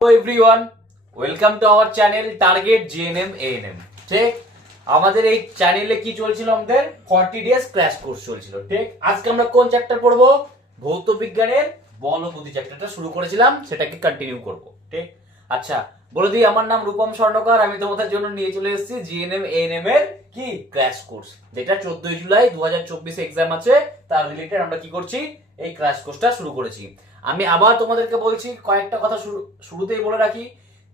Hello everyone, welcome to our channel Target GNM ANM. ঠিক আমাদের এই চ্যানেলে কি চলছিল আমাদের 40 ডেজ ক্র্যাশ কোর্স চলছিল। ঠিক আজকে আমরা কোন চ্যাপ্টার পড়ব? ভৌত বিজ্ঞানের বলগতি চ্যাপ্টারটা শুরু করেছিলাম, সেটাকে কন্টিনিউ করব। ঠিক আচ্ছা, বলে দিই আমার নাম রূপম স্বর্ণকার। আমি তোমাদের জন্য নিয়ে চলে এসেছি জিএনএম এএনএম এর কি ক্র্যাশ কোর্স, যেটা 14 জুলাই 2024 এক্সাম আছে, তার রিলেটেড আমরা কি করছি, এই ক্র্যাশ কোর্সটা শুরু করেছি। আমি আবার তোমাদেরকে বলছি, কয়েকটা কথা শুরুতেই বলে রাখি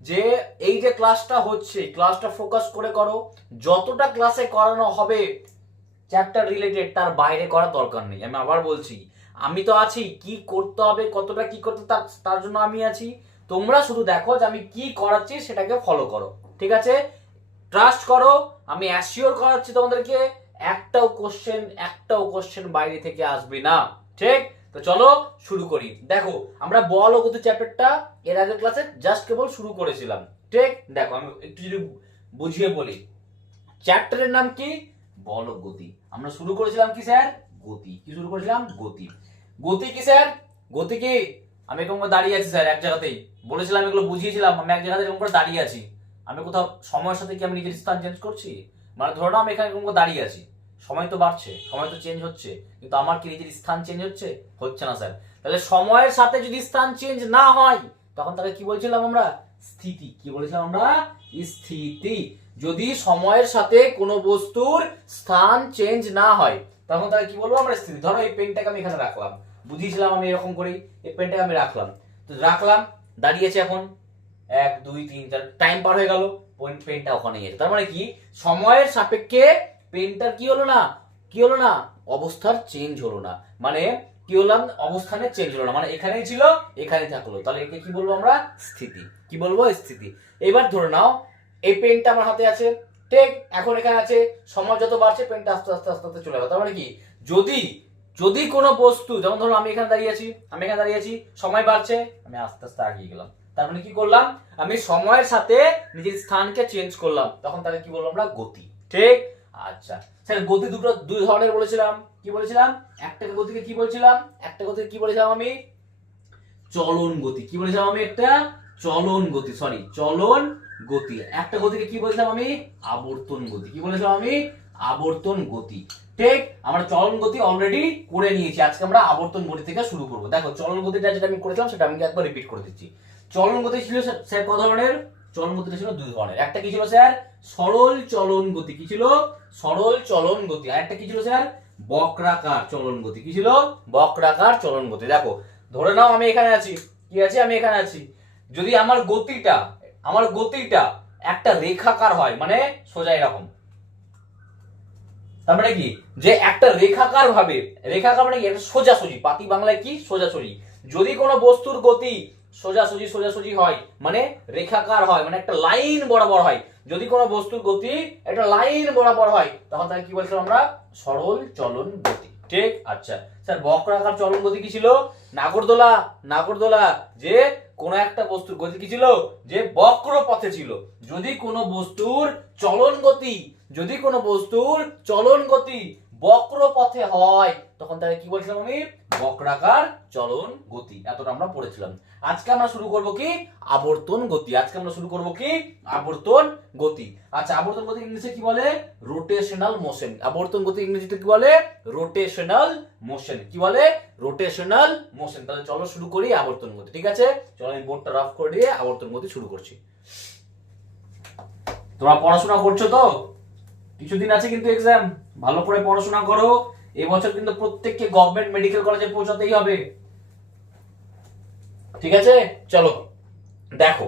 যে এই যে ক্লাসটা হচ্ছে, ক্লাসটা ফোকাস করে করো। যতটা ক্লাসে করানো হবে চ্যাপ্টার রিলেটেড, তার বাইরে করার দরকার নেই। আমি আবার বলছি, আমি তো আছি, কি করতে হবে, কতটা কি করতে, তার জন্য আমি আছি। তোমরা শুধু দেখো যে আমি কি করাচ্ছি, সেটাকে ফলো করো। ঠিক আছে, ট্রাস্ট করো, আমি অ্যাসিওর করাচ্ছি তোমাদেরকে একটাও কোশ্চেন বাইরে থেকে আসবে না। ঠিক, তো চলো শুরু করি। দেখো, আমরা বল ও গতি চ্যাপ্টারটা এর আগের ক্লাসে জাস্ট কেবল শুরু করেছিলাম। ঠিক, দেখো আমি একটু যদি বুঝিয়ে বলি, চ্যাপ্টারের নাম কি? বল ও গতি। আমরা শুরু করেছিলাম কি স্যার? গতি। কি শুরু করেছিলাম? গতি। গতি কি স্যার? গতি কি? আমি এরকম করে দাঁড়িয়ে আছি স্যার এক জায়গাতেই, বলেছিলাম, এগুলো বুঝিয়েছিলাম, আমি এক জায়গাতে এরকম করে দাঁড়িয়ে আছি। আমি কোথাও সময়ের সাথে কি আমি নিজের স্থান চেঞ্জ করছি? মানে ধরো না, আমি এখানে এরকম করে দাঁড়িয়ে আছি, সময় তো বাড়ছে, সময় তো চেঞ্জ হচ্ছে, কিন্তু আমার কি নিজের স্থান চেঞ্জ হচ্ছে? হচ্ছে না স্যার। তাহলে সময়ের সাথে যদি স্থান চেঞ্জ না হয়, তখন তাকে কি বলছিলাম আমরা? স্থিতি। কি বলেছিলাম আমরা? স্থিতি। যদি সময়ের সাথে কোনো বস্তুর স্থান চেঞ্জ না হয়, তখন তাকে কি বলবো আমরা? স্থিতি। ধরো এই পেনটাকে আমি এখানে রাখলাম, বুঝিয়েছিলাম আমি এরকম করেই, এই পেনটাকে আমি রাখলাম, তো রাখলাম, দাঁড়িয়েছে এখন 1 2 3 4, টাইম পার হয়ে গেল, পেনটা ওখানে গেছে। তার মানে কি, সময়ের সাপেক্ষে পেনটার কি হলো না, কি হলো না, অবস্থার চেঞ্জ হলো না। মানে কি হলাম, অবস্থানে চেঞ্জ হলো না, মানে এখানেই ছিল এখানেই থাকলো। তাহলে একে কি বলবো আমরা? স্থিতি। কি বলবো? স্থিতি। এবার ধরে নাও এই পেনটা আমার হাতে আছে, ঠিক, এখন এখানে আছে, সময় যত বাড়ছে পেনটা আস্তে আস্তে আস্তে আস্তে চলে গেল। তার মানে কি, যদি যদি কোনো বস্তু, যেমন ধরো আমি এখানে দাঁড়িয়ে আছি, সময় বাড়ছে, আমি আস্তে আস্তে এগিয়ে গেলাম, তার মানে কি করলাম, আমি সময়ের সাথে নিজের স্থানকে চেঞ্জ করলাম, তখন তাকে কি বলবো আমরা? গতি। ঠিক, আচ্ছা স্যার, গতি দুই ধরনের বলেছিলাম। কি বলেছিলাম? একটা গতিকে কি বলছিলাম? একটা গতিকে কি বলেছিলাম আমি? চলন গতি। কি বলেছিলাম আমি? একটা চলন গতি, সরি চলন গতি। একটা গতিকে কি বলেছিলাম আমি? আবর্তন গতি। কি বলেছিলাম আমি? আবর্তন গতি। ঠিক, আমরা চলন গতি অলরেডি করে নিয়েছি, আজকে আমরা আবর্তন গতি থেকে শুরু করব। দেখো, চলন গতিটা যেটা আমি করেছিলাম সেটা আমি একবার রিপিট করে দিচ্ছি। চলন গতি ছিল স্যার কত ধরনের? চলন গতিটা ছিল দুই ধরনের। একটা কি ছিল স্যার? সরল চলন গতি। কি ছিল? সরল চলন গতি। আর একটা কি ছিল স্যার? বক্রাকার চলন গতি। কি ছিল? বক্রাকার চলন গতি। দেখো, ধরে নাও আমি এখানে আছি, কি আছে, আমি এখানে আছি, যদি আমার গতিটা একটা রেখাকার হয়, মানে সোজা এরকম, তার মানে কি, যে একটা রেখাকার ভাবে, রেখাকার মানে কি, একটা সোজাসুজি, পাতি বাংলায় কি? সোজাসুজি। যদি কোনো বস্তুর গতি সোজাসুজি হয়, মানে রেখাকার হয়, মানে একটা লাইন বরাবর হয়, যদি কোনো বস্তুর গতি একটা লাইন বরাবর হয়, তখন তাকে কি বলছিলাম আমরা? সরল চলন গতি। ঠিক, আচ্ছা স্যার, বক্রাকার চলন গতি কি ছিল? নাগরদোলা, যে কোনো একটা বস্তুর গতি কি ছিল? যে বক্র পথে ছিল। যদি কোনো বস্তুর চলন গতি বক্র পথে হয়, তখন তাকে কি বলছিলাম আমি? বক্রাকার চলন গতি। এতটা আমরা পড়েছিলাম। আজকে আমরা শুরু করব কি? আবর্তন গতি। আচ্ছা, আবর্তন গতি ইংলিশে কি বলে? Rotational motion. আবর্তন গতি ইংরেজিতে কি বলে? Rotational motion. কি বলে? Rotational motion. তাহলে চলো শুরু করি আবর্তন গতি। ঠিক আছে, চলো আমি বোর্ডটা রাফ করে দিয়ে আবর্তন গতি শুরু করছি। তোমরা পড়াশোনা করছো তো? কিছুদিন আছে কিন্তু এক্সাম, ভালো করে পড়াশোনা করো। এবছর কিন্তু প্রত্যেককে গভর্নমেন্ট মেডিকেল কলেজে পৌঁছাতেই হবে। ঠিক আছে, চলো দেখো,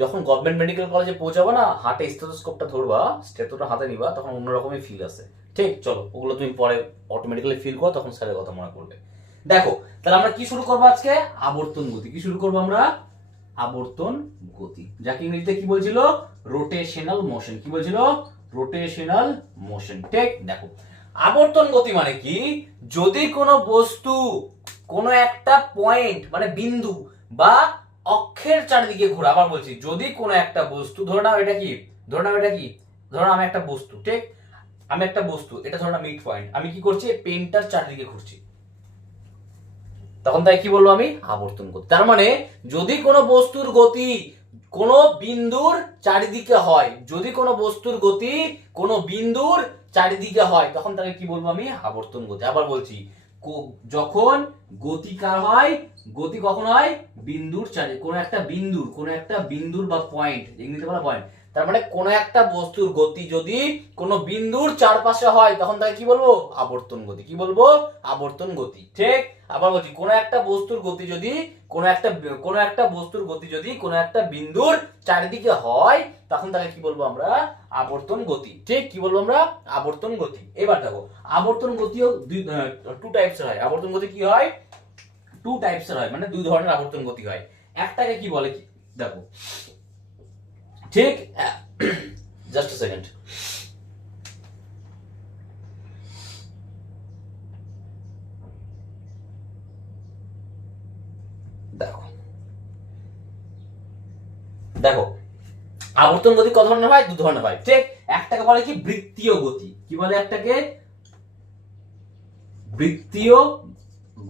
যখন গভর্নমেন্ট মেডিকেল কলেজে পৌঁছাবো না, হাতে স্টেথোস্কোপটা ধরবা, স্টেথোটা হাতে নিবা, তখন অন্যরকমই ফিল আসে। ঠিক, চলো ওগুলো তুমি পরে অটোমেটিক্যালি ফিল করো, তখন স্যারের কথা মনে পড়বে। দেখো, তাহলে আমরা কি শুরু করবো আজকে? আবর্তন গতি। কি শুরু করবো আমরা? আবর্তন গতি, যাকে ইংরেজিতে কি বলছিল? Rotational motion. কি বলছিল? Rotational motion. ঠিক, দেখো, আবর্তন গতি মানে কি, যদি কোনো বস্তু কোনো একটা পয়েন্ট মানে বিন্দু বা অক্ষের চারিদিকে ঘোরে। আবার বলছি, যদি কোনো একটা বস্তু, ধরে নাও এটা কি, ধরো আমি একটা বস্তু, ঠিক, এটা ধরো না মিড পয়েন্ট, আমি কি করছি? পেনটার চারিদিকে ঘুরছি, তখন তাই কি বলবো আমি, আবর্তন গতি। তার মানে যদি কোনো বস্তুর গতি কোনো বিন্দুর চারিদিকে হয়, যদি কোনো বস্তুর গতি কোনো বিন্দুর চারিদিকে হয়, তখন তাকে কি বলবো আমি, আবর্তন গতি। আবার বলছি, যখন গতি কার হয়, গতি কখন হয়, বিন্দুর চারি, কোনো একটা বিন্দুর বা পয়েন্ট, ইংরেজিতে বলা পয়েন্ট। তার মানে কোন একটা বস্তুর গতি যদি কোনো বিন্দুর চারপাশে হয়, তখন তাকে কি বলবো, আবর্তন গতি। কি বলবো, আবর্তন গতি। ঠিক। আবার বলছি, কোন একটা বস্তুর গতি যদি কোন একটা বস্তুর গতি যদি কোন একটা বিন্দুর চারিদিকে হয়, তখন তাকে কি বলবো আমরা, আবর্তন গতি। ঠিক। কি বলবো আমরা, আবর্তন গতি। এবার দেখো, আবর্তন গতিও টু টাইপসের হয়। আবর্তন গতি কি হয়, টু টাইপসের হয়, মানে দুই ধরনের আবর্তন গতি হয়। একটাকে কি বলে, কি দেখো, ঠিক, জাস্ট সেকেন্ড। দেখো দেখো আবর্তন গতি কত ধরনের হয়, দু ধরনের হয়। ঠিক। একটাকে বলে কি, বৃত্তীয় গতি। কি বলে একটাকে, বৃত্তীয়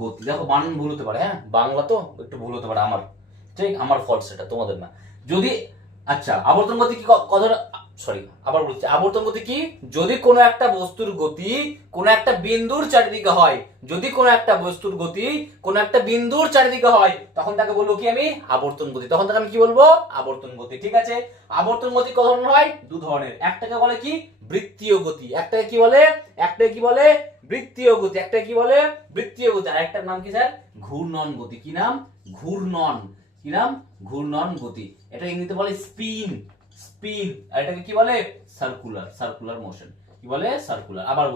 গতি। দেখো বানান ভুল হতে পারে, হ্যাঁ, বাংলা তো একটু ভুল হতে পারে আমার। ঠিক, আমার ফল্ট, সেটা তোমাদের না। যদি, আচ্ছা, আবর্তন গতি কি কত, সরি আবার বলছি, আবর্তন গতি কি, যদি কোনো একটা বস্তুর গতি কোনো একটা বিন্দুর চারিদিকে হয়, যদি কোনো একটা বস্তুর গতি কোনো একটা বিন্দুর চারিদিকে হয়, তখন তাকে বলবো কি আমি, আবর্তন গতি। তখন তাকে আমি কি বলবো, আবর্তন গতি। ঠিক আছে। আবর্তন গতি কত ধরনের হয়, দু ধরনের। একটাকে বলে কি, বৃত্তীয় গতি। একটাকে কি বলে, বৃত্তীয় গতি। একটাকে কি বলে, বৃত্তীয় গতি। আর একটার নাম কি স্যার, ঘূর্ণন গতি। কি নাম, ঘূর্ণন। কি নাম, ঘূর্ণন গতি। এটা ইংরেজিতে বলে স্পিন। আর এটাকে কি বলে, সার্কুলার মোশন। কি বলে, সার্কুলার। আবার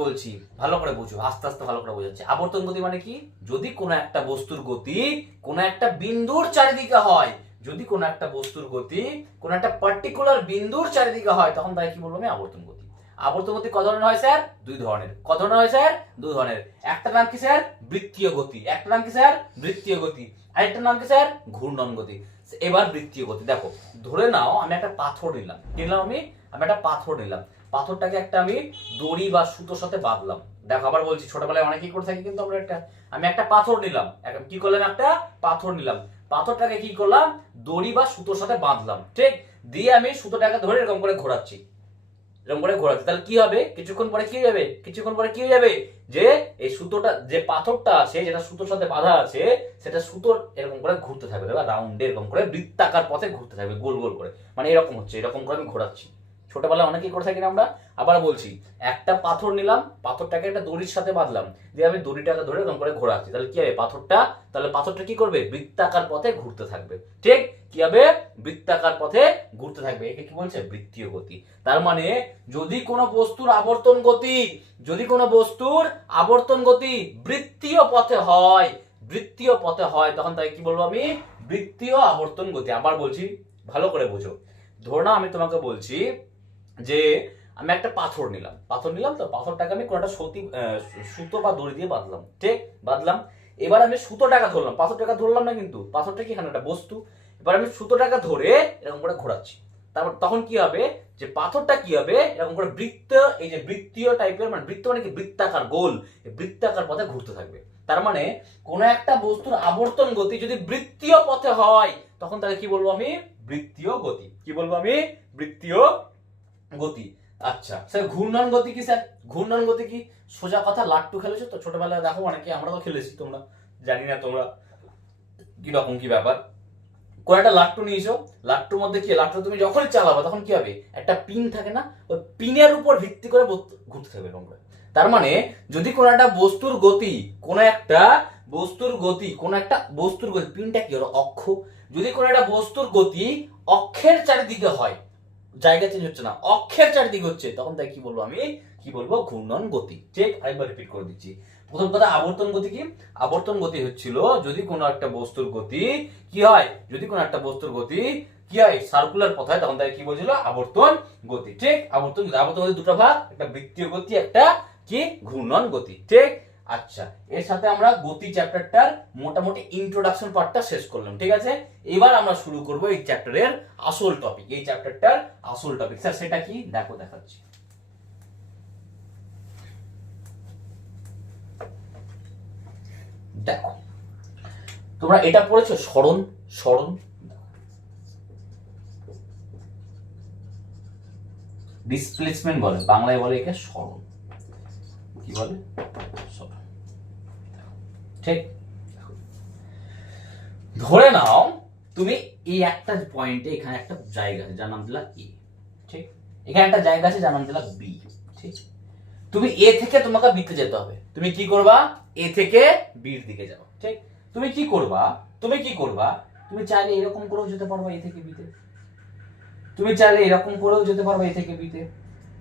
বলছি ভালো করে বুঝো, আস্তে আস্তে ভালো করে বোঝাচ্ছি। আবর্তন গতি মানে কি, যদি কোনো একটা বস্তুর গতি কোনো একটা বিন্দুর চারিদিকে হয়, যদি কোনো একটা বস্তুর গতি কোনো একটা পার্টিকুলার বিন্দুর চারিদিকে হয়, তখন তাই কি বলবো আমি, আবর্তন গতি। আবর্তন গতি কত ধরনের হয় স্যার, দুই ধরনের। কত ধরনের হয় স্যার, দুই ধরনের। একটা নাম কি স্যার, বৃত্তীয় গতি। একটা নাম কি স্যার, বৃত্তীয় গতি। আরেকটা নাম কি স্যার, ঘূর্ণন গতি। এবার বৃত্তীয় গতি দেখো, ধরে নাও আমি একটা পাথর নিলাম। আমি একটা পাথর নিলাম। পাথরটাকে একটা আমি দড়ি বা সুতোর সাথে বাঁধলাম। দেখো আবার বলছি, ছোটবেলায় অনেকেই করে থাকি কিন্তু আমরা, আমি একটা পাথর নিলাম। কি করলাম, একটা পাথর নিলাম। পাথরটাকে কি করলাম, দড়ি বা সুতোর সাথে বাঁধলাম। ঠিক। দিয়ে আমি সুতোটাকে ধরে এরকম করে ঘোরাচ্ছি, তাহলে কি হবে, কিছুক্ষণ পরে কি হয়ে যাবে, যে এই সুতোটা, যে পাথরটা আছে, যেটা সুতোর সাথে বাঁধা আছে, সেটা সুতোর এরকম করে ঘুরতে থাকবে, রাউন্ডে এরকম করে বৃত্তাকার পথে ঘুরতে থাকবে, গোল গোল করে। মানে এরকম হচ্ছে, এরকম করে আমি ঘোরাচ্ছি। ছোটবেলায় অনেকেই করে থাকি না আমরা। আবার বলছি, একটা পাথর নিলাম, পাথরটাকে একটা দড়ির সাথে বাঁধলাম, দিয়ে আমি দড়িটাকে ধরে এরকম করে ঘোরাচ্ছি। তাহলে কি হবে, পাথরটা কি করবে, বৃত্তাকার পথে ঘুরতে থাকবে। ঠিক। কি হবে, বৃত্তাকার পথে ঘুরতে থাকবে। একে কি বলছে, বৃত্তীয় গতি। তার মানে যদি কোনো বস্তুর আবর্তন গতি বৃত্তীয় পথে হয়, তখন তাই কি বলবো আমি, বৃত্তীয় আবর্তন গতি। আবার বলছি, ভালো করে বোঝো। ধরো না, আমি তোমাকে বলছি যে আমি একটা পাথর নিলাম, তো পাথরটাকে আমি কোনটা সুতো বা দড়ি দিয়ে বাঁধলাম। ঠিক, বাঁধলাম। এবার আমি সুতোটাকে ধরলাম, পাথরটাকে ধরলাম না, কিন্তু পাথরটা কি এখানে একটা বস্তু। এবার আমি সুতোটাকে ধরে এরকম করে ঘোরাচ্ছি। তারপর তখন কি হবে, যে পাথরটা কি হবে, এরকম করে এই যে বৃত্তীয় টাইপের, মানে বৃত্ত মানে কি, বৃত্তাকার, গোল, বৃত্তাকার পথে ঘুরতে থাকবে। তার মানে কোন একটা বস্তুর আবর্তন গতি যদি বৃত্তীয় পথে হয়, তখন তাকে কি বলবো আমি, বৃত্তীয় গতি। কি বলবো আমি, বৃত্তীয় গতি। আচ্ছা স্যার, ঘূর্ণন গতি কি স্যার, ঘূর্ণন গতি কি, সোজা কথা, লাট্টু খেলেছো তো ছোটবেলায়, দেখো অনেকে, আমরা তো খেলেছি, তোমরা জানি না তোমরা কিরকম কি ব্যাপার। কোন একটা লাট্টু নিয়েছো, লাট্টুর মধ্যে কি, লাট্টু তুমি যখনই চালাবে তখন কি হবে, একটা পিন থাকে না, ওই পিনের উপর ভিত্তি করে ঘুরতে থাকবে এরকম করে। তার মানে যদি কোন একটা বস্তুর গতি পিনটা কি হলো, অক্ষ। যদি কোন একটা বস্তুর গতি অক্ষের চারিদিকে হয়, জায়গা চেঞ্জ হচ্ছে না, অক্ষের চারিদিকে হচ্ছে, তখন তাই কি বলবো আমি, কি বলবো, ঘূর্ণন গতি। ঠিক। আরেকবার রিপিট করে দিচ্ছি। প্রথম কথা, আবর্তন গতি কি, আবর্তন গতি হচ্ছিল যদি কোনো একটা বস্তুর গতি কি হয়, সার্কুলার পথ হয়, তখন তাকে কি বলছিল, আবর্তন গতি। ঠিক। আবর্তন গতি দুটো ভাগ, একটা বৃত্তীয় গতি, একটা কি, ঘূর্ণন গতি। ঠিক। আচ্ছা, এর সাথে আমরা গতি চ্যাপ্টারটার মোটামুটি ইন্ট্রোডাকশন পার্টটা শেষ করলাম। ঠিক আছে। এবার আমরা শুরু করব এই চ্যাপ্টারের আসল টপিক, স্যার সেটা কি, দেখাচ্ছি। দেখো তোমরা এটা পড়েছো সরণ, সরণ ডিসপ্লেসমেন্ট বলে, বাংলায় বলে একে সরণ। কি বলে? সরণ। ঠিক, ধরে নাও তুমি এই একটা পয়েন্টে এখানে একটা জায়গা আছে যার নাম দিলা এ, ঠিক, এখানে একটা জায়গা আছে যার নাম দিলা বি, ঠিক, তুমি এ থেকে তোমাকে বিতে যেতে হবে। তুমি কি করবা? এ থেকে বির দিকে যাও, ঠিক। তুমি কি করবা? তুমি কি করবা? তুমি চাইলে এরকম করেও যেতে পারবা এ থেকে বিতে, তুমি চাইলে এরকম করেও যেতে পারবা এ থেকে বিতে,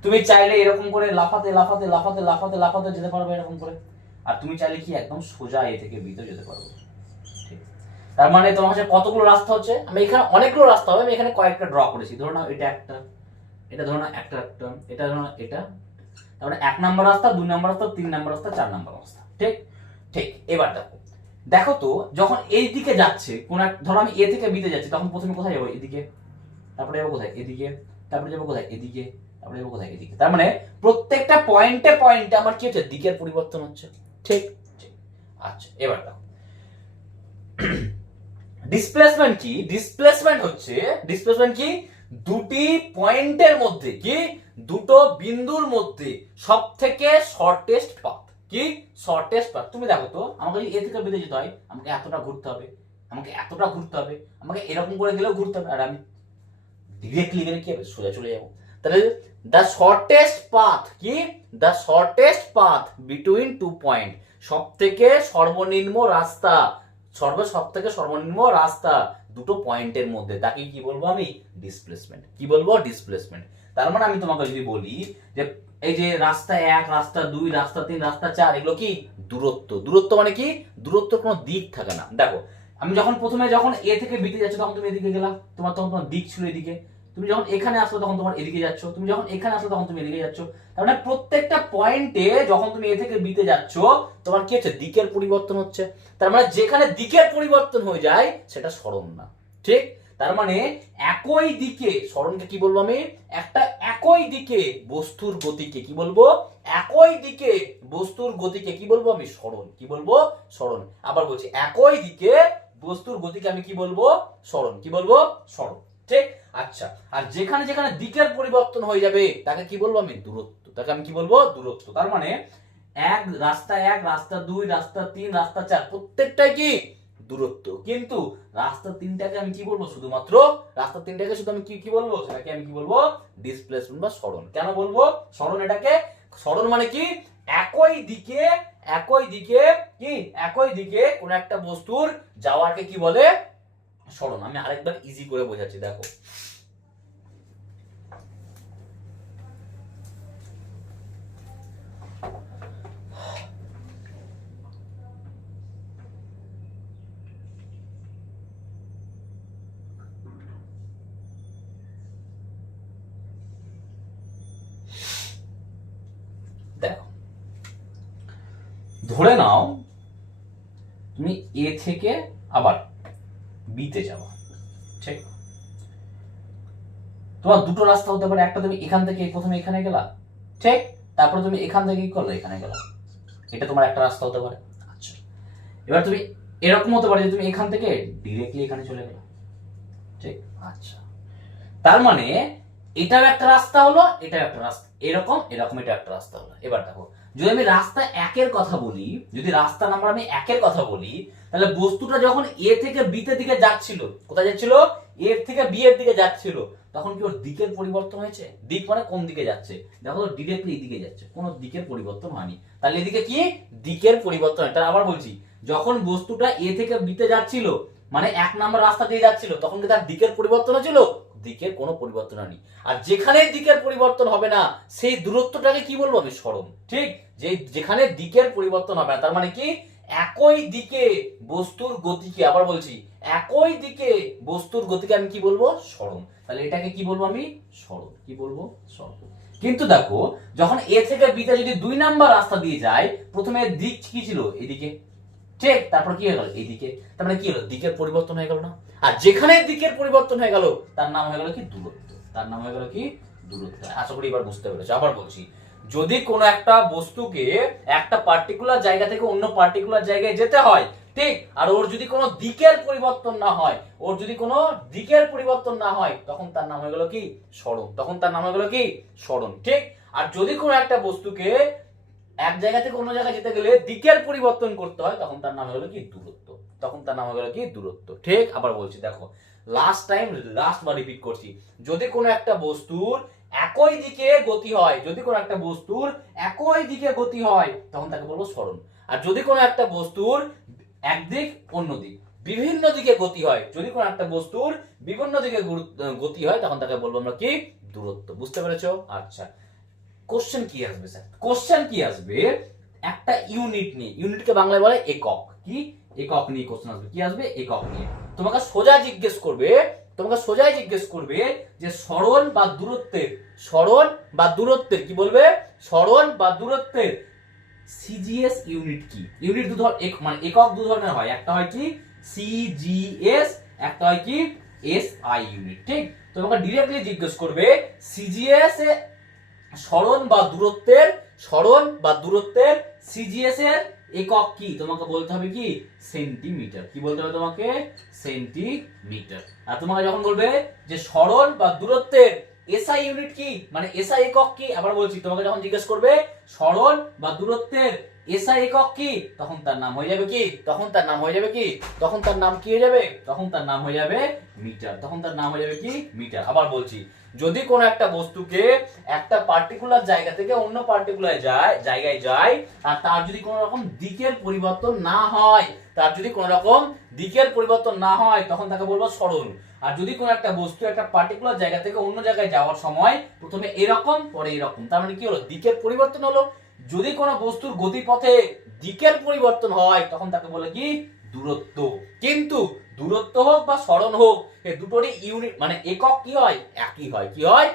তুমি চাইলে এরকম করে লাফাতে লাফাতে লাফাতে লাফাতে লাফাতে যেতে পারবে এরকম করে, আর তুমি চাইলে কি একদম সোজা এ থেকে বিতে যেতে পারবে। তার মানে তোমার কাছে কতগুলো রাস্তা হচ্ছে? আমি এখানে অনেকগুলো রাস্তা হবে, আমি এখানে কয়েকটা ড্র করেছি। ধরো না এটা একটা, এটা ধরো না একটা একটা, এটা ধরো না এটা, তারপরে 1 নম্বর রাস্তা, 2 নম্বর রাস্তা, 3 নম্বর রাস্তা, 4 নম্বর রাস্তা, ঠিক। ঠিক, এবার দেখো, দেখো তো যখন এই দিকে যাচ্ছে কোন ধরো আমি এ থেকে বিতে যাচ্ছি, তখন প্রথমে কোথায় যাবো? এদিকে, তারপরে যাবো কোথায়? এদিকে, তারপরে যাবো কোথায়? এদিকে, তারপরে যাবো কোথায়? এদিকে। তার মানে প্রত্যেকটা পয়েন্টে পয়েন্টে আমার কি হচ্ছে? দিকের পরিবর্তন হচ্ছে, ঠিক। আচ্ছা, এবার দেখো ডিসপ্লেসমেন্ট কি? ডিসপ্লেসমেন্ট হচ্ছে, ডিসপ্লেসমেন্ট কি? দুটি পয়েন্টের মধ্যে, কি দুটো বিন্দুর মধ্যে সবথেকে শর্টেস্ট পাথ। কি শর্টেস্ট পাথ? তুমি দেখো তো, আমাকে যদি এ থেকে বিতে যেতে হয়, আমাকে এতটা ঘুরতে হবে, আমাকে এতটা ঘুরতে হবে, আমাকে এরকম করে গেলেও ঘুরতে হবে, আর আমি ডিরেক্টলি গেলে কি হবে? সোজা চলে যাবো। তাহলে দ্য শর্টেস্ট পাথ, কি the shortest path between two point, সব থেকে সর্বনিম্ন রাস্তা, সব থেকে সর্বনিম্ন রাস্তা দুটো পয়েন্টের মধ্যে, তাকে কি বলবো আমি? ডিসপ্লেসমেন্ট। কি বলবো? ডিসপ্লেসমেন্ট। তার মানে আমি তোমাকে যদি বলি যে এই যে রাস্তা 1, রাস্তা 2, রাস্তা 3, রাস্তা 4, এগুলো কি দূরত্ব। দূরত্ব মানে কি? দূরত্ব কোনো দিক থাকে না। দেখো আমি যখন প্রথমে যখন এ থেকে বিতে যাচ্ছ, তখন তুমি এদিকে গেলা, তোমার তখন তোমার দিক ছিল এদিকে। তুমি যখন এখানে আসলো তখন তোমার এদিকে যাচ্ছ, তুমি যখন এখানে আসলো তখন তুমি এদিকে যাচ্ছ। তার মানে প্রত্যেকটা পয়েন্টে যখন তুমি এ থেকে বিতে যাচ্ছ, তোমার কি হচ্ছে? দিকের পরিবর্তন হচ্ছে। তার মানে যেখানে দিকের পরিবর্তন হয়ে যায় সেটা সরণ না, ঠিক। তার মানে একই দিকে, সরণকে কি বলবো আমি? একটা একই দিকে বস্তুর গতিকে কি বলবো? একই দিকে বস্তুর গতিকে কি বলবো আমি? সরণ। কি বলবো? সরণ। আবার বলছি, একই দিকে বস্তুর গতিকে আমি কি বলবো? সরণ। কি বলবো? সরণ, ঠিক। আচ্ছা, আর যেখানে যেখানে দিকের পরিবর্তন হয়ে যাবে তাকে কি বলবো আমি? দূরত্ব। তাকে আমি কি বলবো? দূরত্ব। তার মানে রাস্তা 1, রাস্তা 2, রাস্তা 3, রাস্তা 4 প্রত্যেকটাই কি দূরত্ব, কিন্তু রাস্তা 3টাকে আমি কি বলবো? শুধুমাত্র রাস্তা 3টাকে শুধু আমি কি বলবো? সেটাকে আমি কি বলবো? ডিসপ্লেসমেন্ট বা সরণ। কেন বলবো সরণ? এটাকে সরণ মানে কি? একই দিকে, একই দিকে, কি একই দিকে কোন একটা বস্তুর যাওয়াকে কি বলে? সরণ। আমি আরেকবার ইজি করে বোঝাচ্ছি, দেখো দেখো ধরে নাও তুমি এ থেকে আবার বিতে যাও, ঠিক। তোমার দুটো রাস্তা হতে পারে, একটা তুমি এখান থেকে প্রথমে এখানে গেলা, ঠিক, তারপর তুমি এখান থেকে কি করলে? এখানে গেলা, এটা তোমার একটা রাস্তা হতে পারে। আচ্ছা, এবার তুমি এরকম হতে পারে যে তুমি এখান থেকে ডিরেক্টলি এখানে চলে গেলা, ঠিক। আচ্ছা, তার মানে এটাও একটা রাস্তা হলো, এটাও একটা রাস্তা, এরকম এরকম এটা একটা রাস্তা হলো। এবার দেখো যদি আমি রাস্তা 1 এর কথা বলি, যদি রাস্তা নাম্বার আমি 1 এর কথা বলি, তাহলে বস্তুটা যখন এ থেকে বি তে দিকে যাচ্ছিল, কোথায় যাচ্ছিল? এ থেকে বি এর দিকে যাচ্ছিল, তখন কি ওর দিকের পরিবর্তন হয়েছে? দিক মানে কোন দিকে যাচ্ছে? দেখো ডিরেক্টলি এদিকে যাচ্ছে, কোনো দিকের পরিবর্তন হয়নি। তাহলে এদিকে কি দিকের পরিবর্তন? এটা আবার বলছি, যখন বস্তুটা এ থেকে বি তে যাচ্ছিল, মানে 1 নাম্বার রাস্তা দিয়ে যাচ্ছিল, তখন কি তার দিকের পরিবর্তন হয়েছিল? দিকের কোনো পরিবর্তন হয়নি। আর যেখানে দিকের পরিবর্তন হবে না, সেই দূরত্বটাকে কি বলবো আমি? সরণ, ঠিক। যেখানে দিকের পরিবর্তন হবে না, তার মানে কি একই দিকে বস্তুর গতিকে, আবার বলছি, একই দিকে বস্তুর গতিকে আমি কি বলবো? সরণ। তাহলে এটাকে কি বলবো আমি? সরণ। কি বলবো? সরণ। কিন্তু দেখো যখন এ থেকে বি তে যদি 2 নাম্বার রাস্তা দিয়ে যায়, প্রথমে দিক কি ছিল? এদিকে, ঠিক, তারপর কি হয়ে গেল? এইদিকে। তার মানে কি হলো? দিকের পরিবর্তন হয়ে গেল না? আর যেখানে দিকের পরিবর্তন হয়ে গেল তার নাম হয়ে গেল কি? দূরত্ব। তার নাম হয়ে গেল কি? দূরত্ব। আশা করি এবার বুঝতে পেরেছো। আবার বলছি, যদি কোনো একটা বস্তুকে একটা পার্টিকুলার জায়গা থেকে অন্য পার্টিকুলার জায়গায় যেতে হয়, ঠিক, আর ওর যদি কোনো দিকের পরিবর্তন না হয়, ওর যদি কোনো দিকের পরিবর্তন না হয়, তখন তার নাম হয়ে গেল কি সরণ, তখন তার নাম হয়ে গেল কি সরণ, ঠিক। আর যদি কোনো একটা বস্তুকে এক জায়গা থেকে অন্য জায়গায় যেতে গেলে দিকের পরিবর্তন করতে হয়, তখন তার নাম হয়ে গেল কি দূরত্ব, তখন তার নাম হয়ে গেল কি দূরত্ব, ঠিক। আবার বলছি দেখো, লাস্ট বার রিপিট করছি, যদি কোনো একটা বস্তুর একই দিকে গতি হয়, যদি কোনো একটা বস্তুর একই দিকে গতি হয়, তখন তাকে বলবো সরণ। আর যদি কোনো একটা বস্তুর একদিক অন্য দিক বিভিন্ন দিকে গতি হয়, যদি কোনো একটা বস্তুর বিভিন্ন দিকে গতি হয়, তখন তাকে বলবো আমরা কি দূরত্ব। বুঝতে পেরেছো? আচ্ছা, কোশ্চেন কি আসবে স্যার? কোশ্চেন কি আসবে একটা ইউনিট নিয়ে, ইউনিটকে বাংলায় বলে একক, কি একক নিয়ে কোশ্চেন আসবে। কি আসবে? একক নিয়ে। তোমাকে সোজা জিজ্ঞেস করবে, তোমাকে সোজাই জিজ্ঞেস করবে যে সরণ বা দূরত্বের, সরণ বা দূরত্বের কি বলবে? সরণ বা দূরত্বের সিজিএস ইউনিট কি? ইউনিট দু ধর, মানে একক দু ধরনের হয়, একটা হয় কি সিজিএস, একটা হয় কি এসআই ইউনিট, ঠিক। তোমাকে ডিরেক্টলি জিজ্ঞেস করবে সিজিএস এ সরণ বা দূরত্বের, সরণ বা দূরত্বের সিজিএস এর একক কি? তোমাকে বলতে হবে কি সেন্টিমিটার। কি বলতে হবে তোমাকে? সেন্টিমিটার। আর তোমাকে যখন বলবে যে সরণ বা দূরত্বের এসআই ইউনিট কি, মানে এসআই একক কি, আবার বলছি, তোমাকে যখন জিজ্ঞেস করবে সরণ বা দূরত্বের এসআই একক কি, তখন তার নাম হয়ে যাবে কি, তখন তার নাম হয়ে যাবে কি, তখন তার নাম কি হয়ে যাবে, তখন তার নাম হয়ে যাবে মিটার, তখন তার নাম হয়ে যাবে কি মিটার। আবার বলছি, যদি কোনো একটা বস্তুকে একটা পার্টিকুলার জায়গা থেকে অন্য পার্টিকুলার জায়গায় যায়, আর তার যদি কোনো রকম দিকের পরিবর্তন না হয়, তার যদি কোনো রকম দিকের পরিবর্তন না হয়, তখন তাকে বলবো সরণ। আর যদি কোনো একটা বস্তু একটা পার্টিকুলার জায়গা থেকে অন্য জায়গায় যাওয়ার সময় প্রথমে এরকম পরে এরকম, তার মানে কি হলো? দিকের পরিবর্তন হলো। যদি কোনো বস্তুর গতিপথে দিকের পরিবর্তন হয়, তখন তাকে বলে কি দূরত্ব। কিন্তু দূরত্ব হোক বা সরণ হোক, এই দুটোরই ইউনিট মানে একক কি হয়? একই হয়। কি হয়?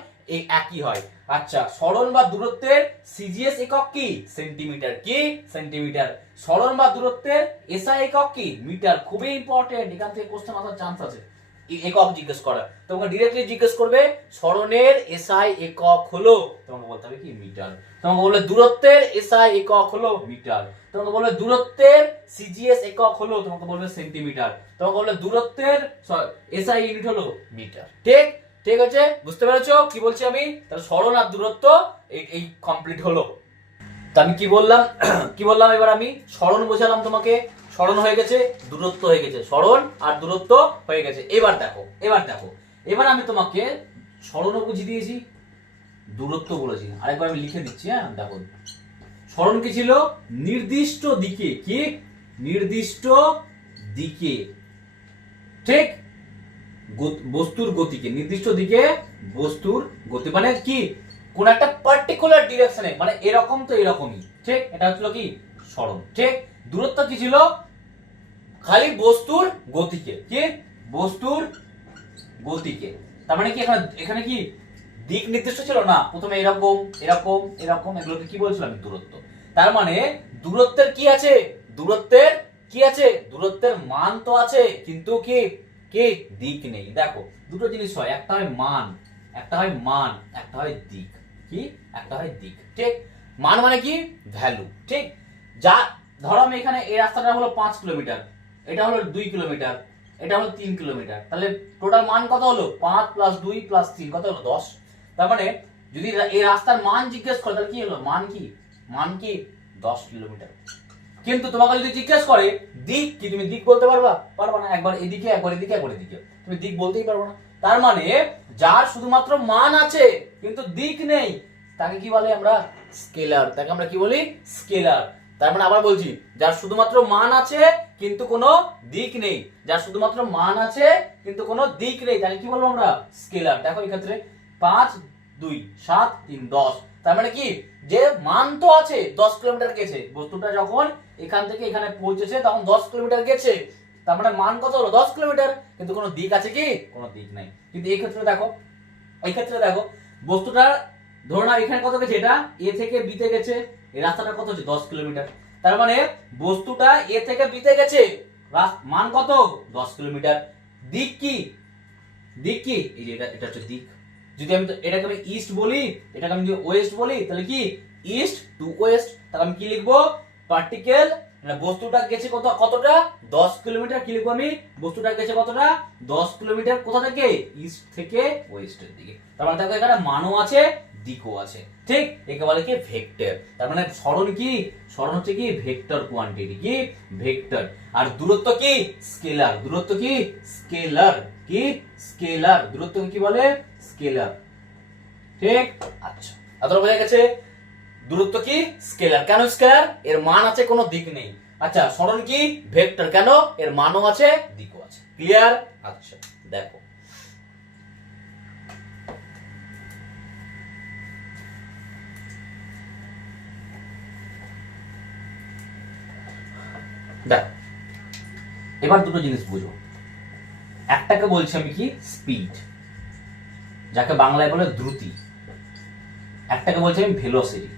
একই হয়। আচ্ছা, সরণ বা দূরত্বের সিজিএস একক কি? সেন্টিমিটার। কি? সেন্টিমিটার। সরণ বা দূরত্বের এসআই একক কি? মিটার। খুবই ইম্পর্টেন্ট, এখান থেকে কোশ্চেন আসার চান্স আছে একক জিজ্ঞেস করা। তোমাকে ডিরেক্টলি জিজ্ঞেস করবে সরণের এসআই একক হলো, তোমাকে বলতে হবে কি মিটার। তোমাকে বলবে দূরত্বের এসআই একক হলো মিটার। তোমাকে বলবে দূরত্বের সিজিএস একক হলো, তোমাকে বলবে সেন্টিমিটার। তোমাকে বলবে দূরত্বের এসআই ইউনিট হলো মিটার। ঠিক? ঠিক আছে? বুঝতে পেরেছো কি বলছি আমি? তাহলে সরণ আর দূরত্ব এই কমপ্লিট হলো। তো আমি কি বললাম? কি বললাম এবার? আমি সরণ বোঝালাম তোমাকে, সরণ হয়ে গেছে, দূরত্ব হয়ে গেছে, সরণ আর দূরত্ব হয়ে গেছে। এবার দেখো, এবার দেখো, এবার আমি তোমাকে সরণও বুঝিয়ে দিয়েছি, দূরত্ব বলেছি। আরেকবার আমি লিখে দিচ্ছি, হ্যাঁ দেখো, সরণ কি ছিল? নির্দিষ্ট দিকে, কি নির্দিষ্ট দিকে, ঠিক, বস্তুর গতিকে, নির্দিষ্ট দিকে বস্তুর গতি, মানে কি কোন একটা পার্টিকুলার ডিরেকশনে, মানে এরকম তো এরকমই, ঠিক, এটা হচ্ছিল কি সরণ। ঠিক। দূরত্ব কি ছিল? খালি বস্তুর গতিকে, কি বস্তুর গতিকে, তার মানে কি এখানে কি দিক নির্দিষ্ট ছিল না, প্রথমে এরকম এরকম এরকম, এগুলোকে কি বলছিলাম? দূরত্ব। তার মানে দূরত্বের কি আছে? দূরত্বের কি আছে? দূরত্বের মান তো আছে, কিন্তু কি কি দিক নেই। দেখো, দুটো জিনিস হয়, একটা হয় মান, একটা হয় মান, একটা হয় দিক। কি? একটা হয় দিক। ঠিক। মান মানে কি? ভ্যালু। ঠিক। যা ধরো আমি এখানে এই রাস্তাটা হলো 5 কিলোমিটার, এটা হলো 2 কিলোমিটার, এটা হলো 3 কিলোমিটার, তাহলে টোটাল মান কত হলো? 5 প্লাস 2 প্লাস 3 কত হলো? 10। তার মানে যদি এই রাস্তার মান জিজ্ঞেস করে, তাহলে কি হলো? মান কি? মান কি? 10 কিলোমিটার। কিন্তু তোমাকে যদি জিজ্ঞেস করে দিক কি, তুমি দিক বলতে পারবা? পারবা না। একবার এদিকে, একবার এদিকে, একবার এদিকে, তুমি দিক বলতেই পারবে না। তার মানে যার শুধুমাত্র মান আছে কিন্তু দিক নেই, তাকে কি বলে আমরা? স্কেলার। তাকে আমরা কি বলি? স্কেলার। তার মানে আবার বলছি, যার শুধুমাত্র মান আছে কিন্তু কোনো দিক নেই, যার শুধুমাত্র মান আছে কিন্তু কোনো দিক নেই, তাকে কি বলবো আমরা? স্কেলার। দেখো এই ক্ষেত্রে 5 2 7 3 10, তার মানে কি যে মান তো আছে, 10 কিলোমিটার গেছে, বস্তুটা যখন এখান থেকে এখানে পৌঁছেছে তখন 10 কিলোমিটার গেছে, তার মানে মান কত হলো? 10 কিলোমিটার। কিন্তু কোনো দিক আছে কি? কোনো দিক নাই। কিন্তু এই ক্ষেত্রে দেখো, এই ক্ষেত্রে দেখো, বস্তুটা ধরো না এখানে কত গেছে, এটা এ থেকে বি তে গেছে, এই রাস্তাটা কত হচ্ছে? 10 কিলোমিটার। তার মানে বস্তুটা এ থেকে বি তে গেছে, মান কত? 10 কিলোমিটার। দিক কি? দিক কি? এই যে এটা হচ্ছে দিক। যদি আমি এটাকে আমি ইস্ট বলি, এটাকে আমি যদি ওয়েস্ট বলি, তাহলে কি ইস্ট টু ওয়েস্ট। তাহলে আমি কি লিখবো, পার্টিকেল বস্তুটা গেছে কতটা 10 কিলোমিটার। কি লিখবো আমি, বস্তুটা গেছে কতটা 10 কিলোমিটার কোথা থেকে, ইস্ট থেকে ওয়েস্টের দিকে। তার মানে দেখো এখানে মানও আছে দিকও আছে, ঠিক। একে বলে কি ভেক্টর। তার মানে সরণ কি, সরণ হচ্ছে কি ভেক্টর কোয়ান্টিটি, কি ভেক্টর। আর দূরত্ব কি স্কেলার, দূরত্ব কি স্কেলার, কি স্কেলার, দূরত্ব কি বলে স্কেলার, ঠিক। আচ্ছা এতটা বোঝা গেছে, দূরত্ব কি স্কেলার। কেন স্কেলার, এর মান আছে কোনো দিক নেই। আচ্ছা সরণ কি ভেক্টর, কেন এর মানও আছে দিকও আছে। ক্লিয়ার। আচ্ছা দেখো দেখো এবার দুটো জিনিস বুঝো। একটাকে বলছি আমি কি স্পিড, যাকে বাংলায় বলে দ্রুতি। একটাকে বলছি আমি ভেলোসিটি,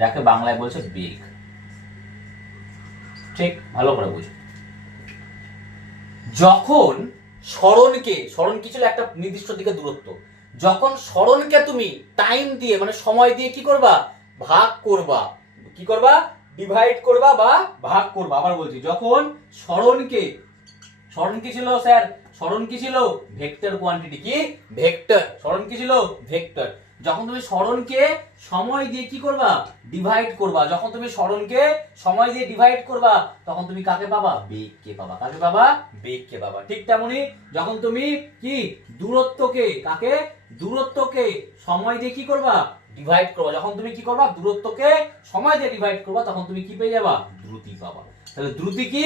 যাকে বাংলায় বলছে বেগ, ঠিক। ভালো করে বুঝো। যখন সরণকে, সরণ কি ছিল একটা নির্দিষ্ট দিকে দূরত্ব, যখন সরণকে তুমি টাইম দিয়ে মানে সময় দিয়ে কি করবা, ভাগ করবা, কি করবা ডিভাইড করবা বা ভাগ করবা। আবার বলছি, যখন সরণকে, সরণ কি ছিল স্যার, সরণ কি ছিল ভেক্টর কোয়ান্টিটি, কি ভেক্টর, সরণ কি ছিল ভেক্টর। যখন তুমি সরণকে সময় দিয়ে কি করবা ডিভাইড করবা, যখন তুমি সরণকে সময় দিয়ে ডিভাইড করবা তখন তুমি কাকে পাবা, বেগকে পাবা। কাকে পাবা, বেগকে পাবা। ঠিক তেমনি যখন তুমি কি দূরত্বকে, কাকে দূরত্বকে সময় দিয়ে কি করবা ডিভাইড করবা, যখন তুমি কি করবা দূরত্বকে সময় দিয়ে ডিভাইড করবা তখন তুমি কি পেয়ে যাবা, দ্রুতি পাবা। তাহলে দ্রুতি কি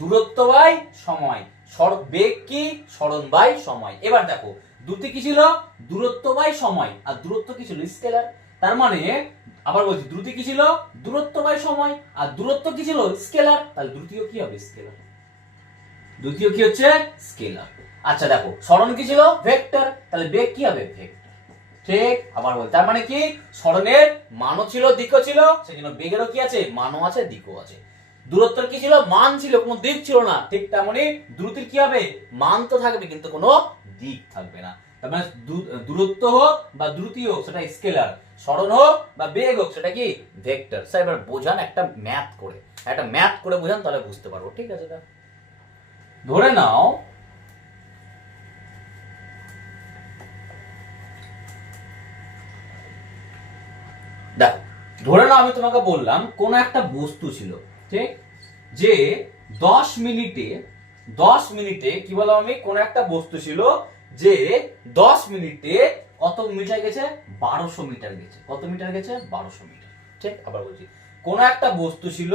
দূরত্ব বাই সময়, বেগ কি সরণ বাই সময়। এবার দেখো দ্রুতি কি ছিল, দূরত্ব বাই সময়, আর দূরত্ব কি ছিল স্কেলার। তার মানে আবার বলছি, দ্রুতি কি ছিল দূরত্ব বাই সময়, আর দূরত্ব কি ছিল স্কেলার, তাহলে দ্রুতিও কি হবে স্কেলার, দ্রুতিও কি হচ্ছে স্কেলার। আচ্ছা দেখো সরণ কি ছিল ভেক্টর, তাহলে বেগ কি হবে ভেক্টর, ঠিক। আবার বল, তার মানে কি সরণের মানও ছিল দিকও ছিল, সেজন্য বেগেরও কি আছে মানও আছে দিকও আছে। দূরত্বের কি ছিল মান ছিল, কোনো দিক ছিল না, ঠিক তেমনি দ্রুতির কি হবে মান তো থাকবে কিন্তু কোনো দিক থাকবে না। তার মানে দূরত্ব হোক বা দ্রুতি হোক সেটা স্কেলার, সরণ হোক বা বেগ হোক সেটা কি ভেক্টর। স্যার এবার বোঝান একটা ম্যাথ করে, একটা ম্যাথ করে বোঝান তাহলে বুঝতে পারবো, ঠিক আছে। ধরে নাও দেখো, ধরে নাও আমি তোমাকে বললাম কোন একটা বস্তু ছিল, ঠিক, যে 10 মিনিটে, 10 মিনিটে কি বললাম আমি, কোন একটা বস্তু ছিল যে 10 মিনিটে কত মিটার গেছে, 1200 মিটার গেছে। কত মিটার গেছে, 1200 মিটার, ঠিক। আবার বলছি, কোন একটা বস্তু ছিল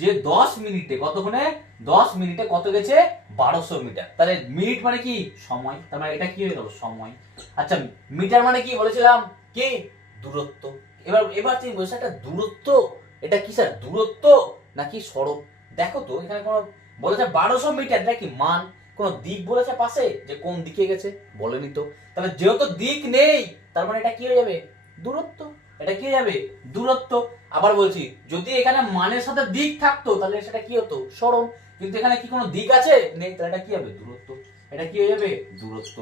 যে 10 মিনিটে, কতক্ষণে 10 মিনিটে কত গেছে 1200 মিটার। তাহলে মিনিট মানে কি সময়, তার মানে এটা কি হয়ে গেল সময়। আচ্ছা মিটার মানে কি বলেছিলাম, কি দূরত্ব। এবার এবার তুমি বলছো একটা দূরত্ব, এটা কি স্যার দূরত্ব নাকি সরণ। দেখো তো এখানে কোনো বলেছে 1200 মিটার, এটা কি মান, কোন দিক বলেছে পাশে যে কোন দিকে গেছে, বলেনি তো। তাহলে যেহেতু দিক নেই তার মানে এটা কি হয়ে যাবে দূরত্ব, এটা কি হয়ে যাবে দূরত্ব। আবার বলছি, যদি এখানে মানের সাথে দিক থাকতো তাহলে সেটা কি হতো সরণ, কিন্তু এখানে কি কোনো দিক আছে নেই, তাহলে এটা কি হবে দূরত্ব, এটা কি হয়ে যাবে দূরত্ব।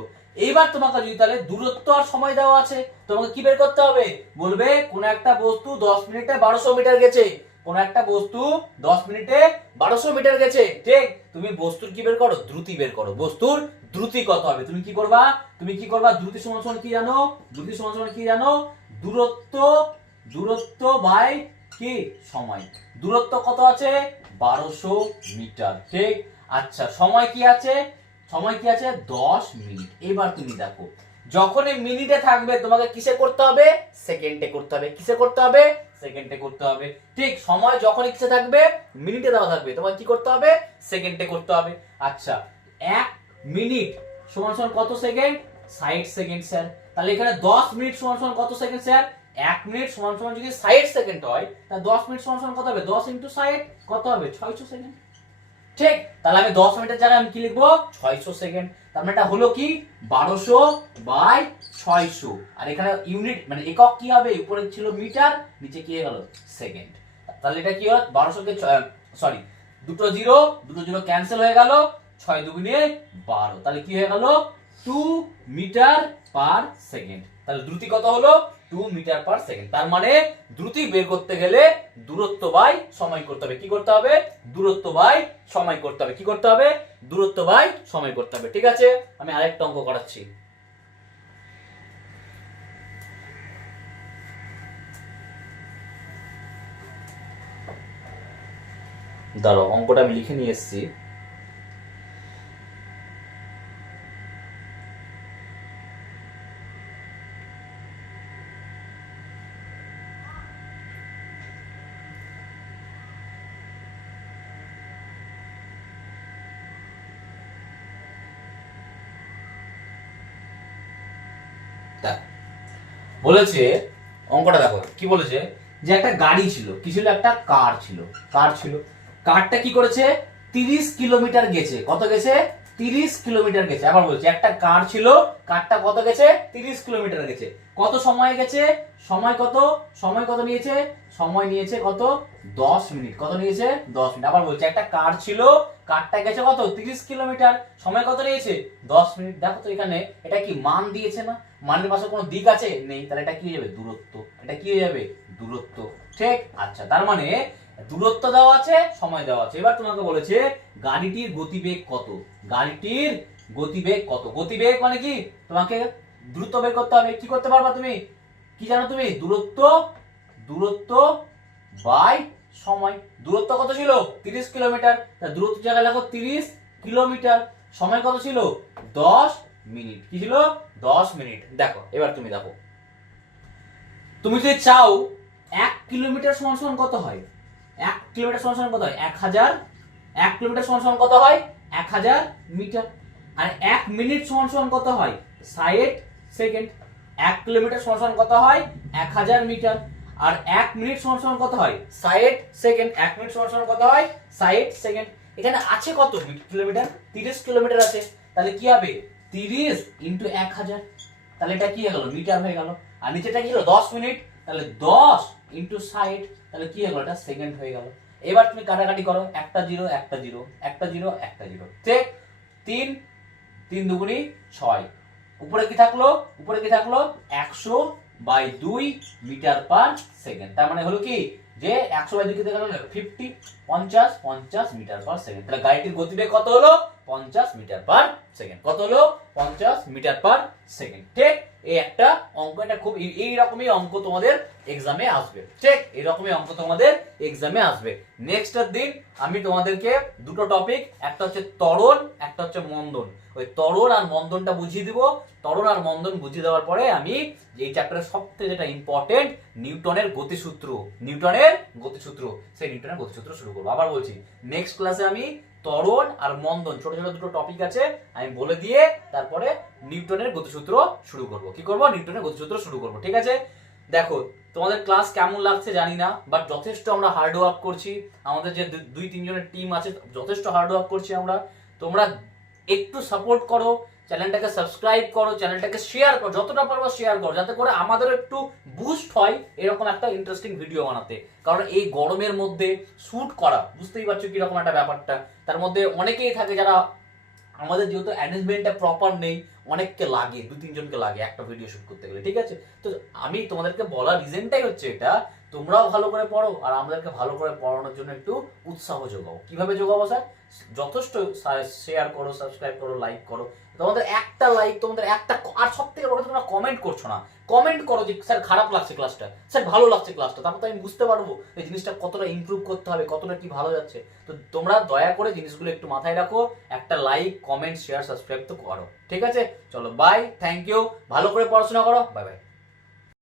এইবার তোমাকে যদি তাহলে দূরত্ব আর সময় দেওয়া আছে, তোমাকে কি বের করতে হবে, বলবে কোন একটা বস্তু 10 মিনিটে 1200 মিটার গেছে, কোন একটা বস্তু 10 মিনিটে 1200 মিটার গেছে, ঠিক। তুমি বস্তুর কি বের করো, দ্রুতি বের করো। বস্তুর দ্রুতি কত হবে, তুমি কি করবা, তুমি কি করবা, দ্রুতি সমান সমান কি জানো, দ্রুতি সমান সমান কি জানো, দূরত্ব, দূরত্ব বাই কি সময়। দূরত্ব কত আছে 1200 মিটার, ঠিক। আচ্ছা সময় কি আছে, সময় কি আছে 10 মিনিট। এবার তুমি দেখো যখন এই মিনিটে থাকবে তোমাকে কিসে করতে হবে, সেকেন্ডে করতে হবে। কিসে করতে হবে, সেকেন্ডে করতে হবে, ঠিক। সময় যখনই কিসে থাকবে মিনিটে দেওয়া থাকবে তোমাকে কি করতে হবে, সেকেন্ডে করতে হবে। আচ্ছা 1 মিনিট সমান সমান কত সেকেন্ড, 60 সেকেন্ড স্যার। তাহলে এখানে 10 মিনিট সমান সমান কত সেকেন্ড স্যার, 1 মিনিট সমান সমান যদি 60 সেকেন্ড হয় তাহলে 10 মিনিট সমান সমান কত হবে, 10 * 60 কত হবে 600 সেকেন্ড, ঠিক। তাহলে আমি 10 মিনিটের জায়গায় আমি কি লিখবো 600 সেকেন্ড। তার মানে এটা হলো কি 1200/600, আর এখানে ইউনিট মানে একক কি হবে, উপরে ছিল মিটার নিচে কি হয়ে গেল সেকেন্ড। তাহলে এটা কি হলো 1200 কে সরি দুটো জিরো ক্যান্সেল হয়ে গেল, 6 দুগুণে 12, তাহলে কি হয়ে গেল 2 মিটার পার সেকেন্ড। তাহলে দ্রুতি কত হলো 2 মিটার পার সেকেন্ড। তার মানে দ্রুতি বের করতে গেলে দূরত্ব বাই সময় করতে হবে। কি করতে হবে? দূরত্ব বাই সময় করতে হবে। কি করতে হবে? দূরত্ব বাই সময় করতে হবে। ঠিক আছে, আমি আরেকটা অঙ্ক করাচ্ছি। দাঁড়াও, অঙ্কটা আমি লিখে নিয়ে এসেছি। বলেছে অঙ্কটা দেখো কি বলেছে, যে একটা গাড়ি ছিল, কি ছিল? একটা কার ছিল। কারটা কি করেছে? 30 কিলোমিটার গেছে। কত গেছে? 30 কিলোমিটার গেছে। আবার বলছি, একটা কার ছিল, কারটা কত গেছে? 30 কিলোমিটার গেছে। কত সময় গেছে? সময় কত? সময় কত নিয়েছে? সময় নিয়েছে কত? 10 মিনিট। কত নিয়েছে? 10 মিনিট। আবার বলছি, একটা কার ছিল, কারটা গেছে কত? 30 কিলোমিটার। সময় কত নিয়েছে? 10 মিনিট। দেখো তো এখানে এটা কি মান দিয়েছে না? মানের পাশে কোনো দিক আছে? নেই। তাহলে এটা কি হয়ে যাবে? দূরত্ব। এটা কি হয়ে যাবে? দূরত্ব। ঠিক। আচ্ছা, তার মানে দূরত্ব দেওয়া আছে, সময় দেওয়া আছে। এবার তোমাকে বলেছে গাড়িটির গতিবেগ কত। গাড়িটির গতিবেগ কত? গতিবেগ মানে কি? তোমাকে দ্রুত বের করতে হবে। কি করতে পারবা তুমি? কি জানো তুমি? দূরত্ব বাই সময়। দূরত্ব কত ছিল? 30 কিলোমিটার। দূরত্ব জায়গায় লেখো 30 কিলোমিটার। সময় কত ছিল? 10 মিনিট। কি ছিল? 10 মিনিট। দেখো, এবার তুমি দেখো, তুমি যদি চাও 1 কিলোমিটার সমান সমান কত হয়? 1 কিলোমিটার সমান সমান কত হয়? 1000। 1 কিলোমিটার সমান সমান কত হয়? 1000 মিটার। আর 1 মিনিট সমান সমান কত হয়? 60 সেকেন্ড। 1 কিলোমিটার সমান সমান কত হয়? 1000 মিটার। আর 1 মিনিট সমান সমান কত হয়? 60 সেকেন্ড। 1 মিনিট সমান সমান কত হয়? 60 সেকেন্ড। এখানে আছে কত কিলোমিটার? 30 কিলোমিটার আছে। তাহলে কি হবে? 30 ইনটু 1000। তাহলে এটা কি হয়ে গেল? মিটার হয়ে গেল। আর নিচেটা কি হলো? 10 মিনিট। তাহলে 10 ইনটু 60, তাহলে কি হয়ে গেল? এটা সেকেন্ড হয়ে গেল। এবার তুমি কাটাকাটি করো, একটা জিরো একটা জিরো, একটা জিরো একটা জিরো। ঠিক। 3 3 দুগুনি 6। উপরে কি থাকলো? উপরে কি থাকলো? 100/2 মিটার পার সেকেন্ড। তার মানে হলো কি, যে 100/2 কে দেখা গেল 50, 50 50 মিটার পার সেকেন্ড। তাহলে গাড়িটির গতিবেগ কত হলো? 50 মিটার পার সেকেন্ড। কত হলো? 50 মিটার পার সেকেন্ড। ঠিক। এই একটা অঙ্ক, এটা খুব এই রকমই অঙ্ক তোমাদের এক্সামে আসবে। ঠিক, এই রকমই অঙ্ক তোমাদের এক্সামে আসবে। নেক্সট দিন আমি তোমাদেরকে দুটো টপিক, একটা হচ্ছে ত্বরণ, একটা হচ্ছে মন্দন। ওই ত্বরণ আর মন্দনটা বুঝিয়ে দিব। ত্বরণ আর মন্দন বুঝিয়ে দেওয়ার পরে আমি এই চ্যাপ্টারের সবথেকে যেটা ইম্পর্টেন্ট, নিউটনের গতিসূত্র, সেই নিউটনের গতিসূত্র শুরু করবো। আবার বলছি, নেক্সট ক্লাসে আমি ত্বরণ আর মন্দন, ছোট ছোট দুটো টপিক আছে, আমি বলে দিয়ে তারপরে নিউটনের গতিসূত্র শুরু করব। কি করব? নিউটনের গতিসূত্র শুরু করব। ঠিক আছে। দেখো, তোমাদের ক্লাস কেমন লাগছে জানি না, বাট যথেষ্ট আমরা হার্ড ওয়ার্ক করছি। আমাদের যে 2-3 জনের টিম আছে, যথেষ্ট হার্ড ওয়ার্ক করছি আমরা। তোমরা একটু সাপোর্ট করো, চ্যানেলটাকে সাবস্ক্রাইব করো, চ্যানেলটাকে শেয়ার করো, যতটা পারবো শেয়ার করো, যাতে করে আমাদের একটু বুস্ট হয় এরকম একটা ইন্টারেস্টিং ভিডিও বানাতে। কারণ এই গরমের মধ্যে শুট করা, বুঝতেই পারছো কিরকম একটা ব্যাপারটা। তার মধ্যে অনেকেই থাকে যারা, আমাদের যেহেতু অ্যারেঞ্জমেন্টটা প্রপার নেই, অনেককে লাগে, 2-3 জনকে লাগে একটা ভিডিও শুট করতে গেলে। ঠিক আছে। তো আমি তোমাদেরকে বলার রিজনটাই হচ্ছে এটা, তোমরাও ভালো করে পড়ো আর আমাদেরকে ভালো করে পড়ানোর জন্য একটু উৎসাহ যোগাও। কিভাবে যোগাবো স্যার? যথেষ্ট শেয়ার করো, সাবস্ক্রাইব করো, লাইক করো। তোমাদের একটা লাইক, তোমাদের একটা, আর সব থেকে বড়, তোমরা কমেন্ট করছো না। কমেন্ট করো যে স্যার খারাপ লাগছে ক্লাসটা, স্যার ভালো লাগছে ক্লাসটা, তারপর তো আমি বুঝতে পারবো এই জিনিসটা কতটা ইমপ্রুভ করতে হবে, কতটা কি ভালো যাচ্ছে। তো তোমরা দয়া করে জিনিসগুলো একটু মাথায় রাখো। একটা লাইক, কমেন্ট, শেয়ার, সাবস্ক্রাইব তো করো। ঠিক আছে, চলো বাই, থ্যাংক ইউ। ভালো করে পড়াশোনা করো, বাই বাই।